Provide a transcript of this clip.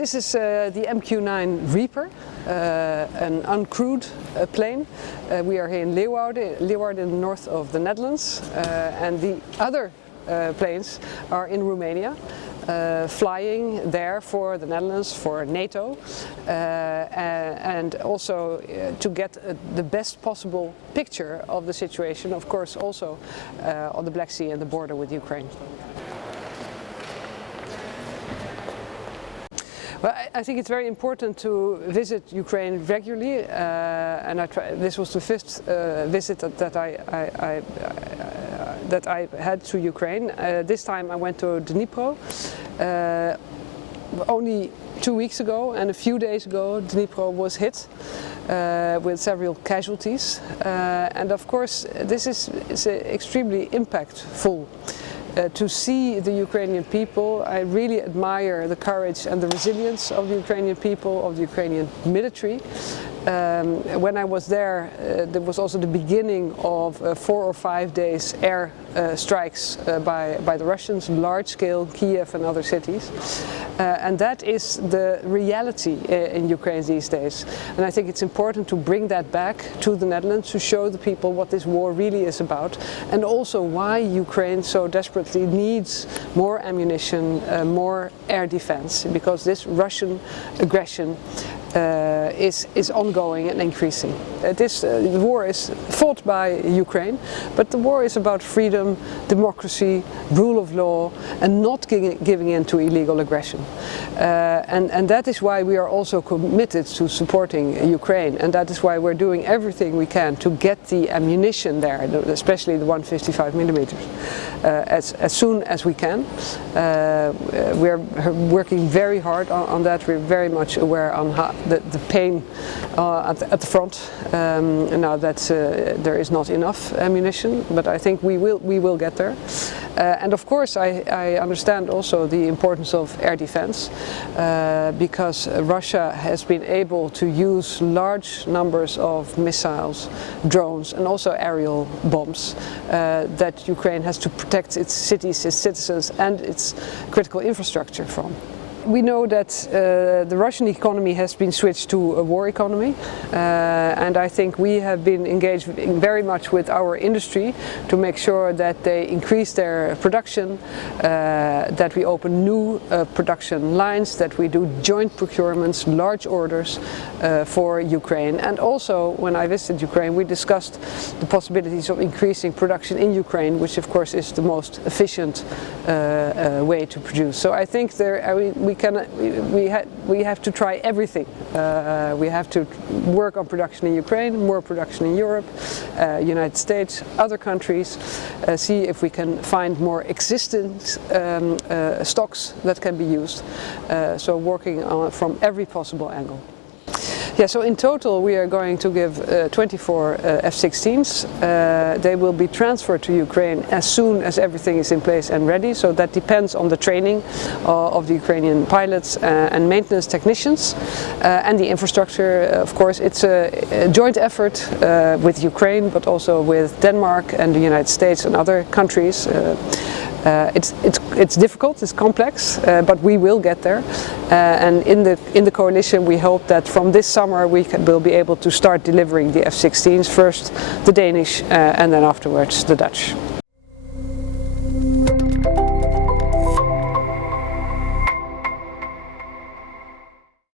This is the MQ-9 Reaper, an uncrewed plane. We are here in Leeuwarden in the north of the Netherlands, and the other planes are in Romania, flying there for the Netherlands, for NATO, and also to get the best possible picture of the situation, of course also on the Black Sea and the border with Ukraine. Well, I think it's very important to visit Ukraine regularly, and this was the fifth visit that I had to Ukraine. This time I went to Dnipro. Only 2 weeks ago, and a few days ago Dnipro was hit with several casualties, and of course this is extremely impactful. To see the Ukrainian people, I really admire the courage and the resilience of the Ukrainian people, of the Ukrainian military. When I was there, there was also the beginning of 4 or 5 days air strikes by the Russians, large scale, Kiev and other cities. And that is the reality in Ukraine these days. And I think it's important to bring that back to the Netherlands, to show the people what this war really is about, and also why Ukraine so desperately needs more ammunition, more air defense, because this Russian aggression is ongoing and increasing. The war is fought by Ukraine, but the war is about freedom, democracy, rule of law, and not giving in to illegal aggression. And that is why we are also committed to supporting Ukraine, and that is why we're doing everything we can to get the ammunition there, especially the 155 millimeters, as soon as we can. We're working very hard on that. We're very much aware on how the pain at the front, now that there is not enough ammunition, but I think we will get there. And of course I understand also the importance of air defense, because Russia has been able to use large numbers of missiles, drones and also aerial bombs that Ukraine has to protect its cities, its citizens and its critical infrastructure from. We know that the Russian economy has been switched to a war economy, and I think we have been engaged very much with our industry to make sure that they increase their production, that we open new production lines, that we do joint procurements, large orders for Ukraine. And also, when I visited Ukraine, we discussed the possibilities of increasing production in Ukraine, which of course is the most efficient way to produce. So I think we have to try everything. We have to work on production in Ukraine, more production in Europe, United States, other countries, see if we can find more existing stocks that can be used. So working on from every possible angle. Yeah, so in total we are going to give 24 F-16s. They will be transferred to Ukraine as soon as everything is in place and ready, so that depends on the training of the Ukrainian pilots and maintenance technicians and the infrastructure. Of course, it's a joint effort with Ukraine, but also with Denmark and the United States and other countries. It's difficult, it's complex, but we will get there. And in the coalition, we hope that from this summer we will be able to start delivering the F-16s, first the Danish and then afterwards the Dutch.